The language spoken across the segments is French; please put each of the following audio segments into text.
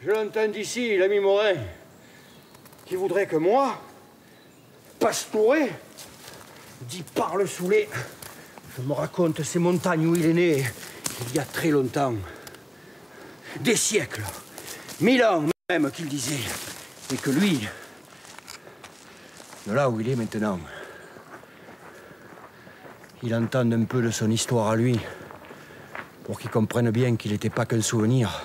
Je l'entends d'ici, l'ami Morin, qui voudrait que moi, Pastouré, dit par le Soulé, je me raconte ces montagnes où il est né, il y a très longtemps. Des siècles, 1000 ans même qu'il disait, et que lui, de là où il est maintenant, il entende un peu de son histoire à lui, pour qu'il comprenne bien qu'il n'était pas qu'un souvenir.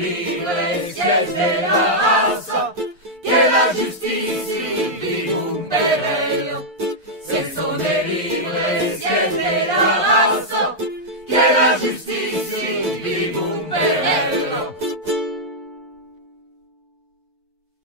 Libres, si es de la raza, que la justicia